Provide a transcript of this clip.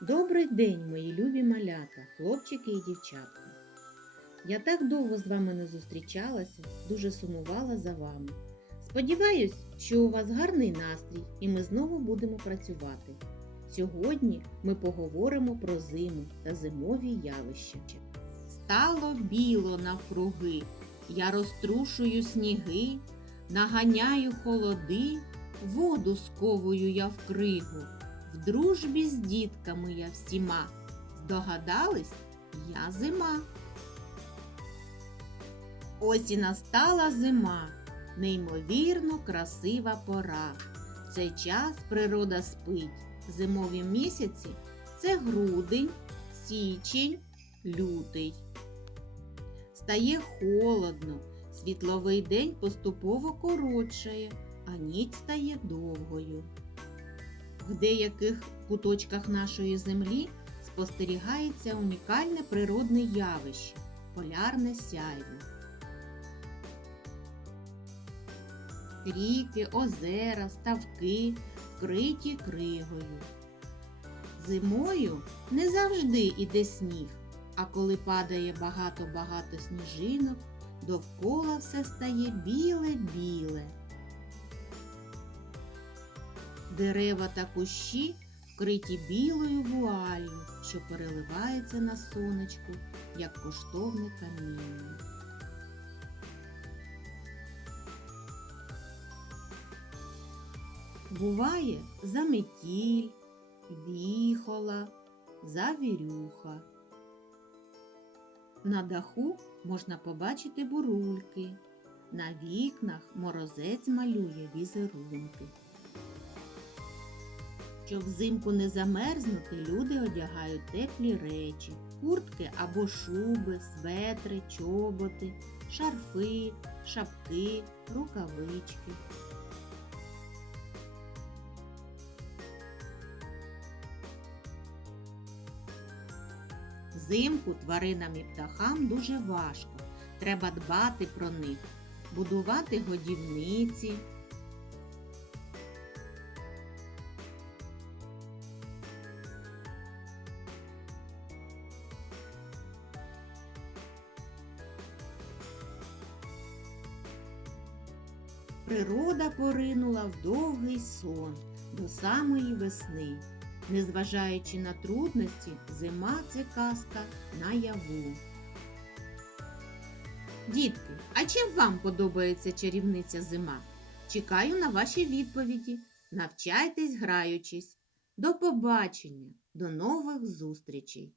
Добрий день, мої любі малята, хлопчики і дівчатка. Я так довго з вами не зустрічалася, дуже сумувала за вами. Сподіваюсь, що у вас гарний настрій і ми знову будемо працювати. Сьогодні ми поговоримо про зиму та зимові явища. Стало біло навкруги, я розтрушую сніги, наганяю холоди, воду сковую я в кригу. В дружбі з дітками я всіма. Здогадались, я зима. Ось і настала зима, неймовірно красива пора. В цей час природа спить. Зимові місяці це грудень, січень, лютий. Стає холодно, світловий день поступово коротшає, а ніч стає довгою. В деяких куточках нашої землі спостерігається унікальне природне явище полярне сяйво. Ріки, озера, ставки вкриті кригою. Зимою не завжди іде сніг, а коли падає багато-багато сніжинок, довкола все стає біле-біле. Дерева та кущі вкриті білою вуаллю, що переливається на сонечку, як коштовне каміння. Буває заметіль, віхола, завірюха. На даху можна побачити бурульки, на вікнах морозець малює візерунки. Щоб взимку не замерзнути, люди одягають теплі речі, куртки або шуби, светри, чоботи, шарфи, шапки, рукавички. Взимку тваринам і птахам дуже важко. Треба дбати про них, будувати годівниці, Природа поринула в довгий сон до самої весни. Незважаючи на трудності, зима це казка наяву. Дітки, а чим вам подобається чарівниця зима? Чекаю на ваші відповіді. Навчайтесь, граючись. До побачення, до нових зустрічей!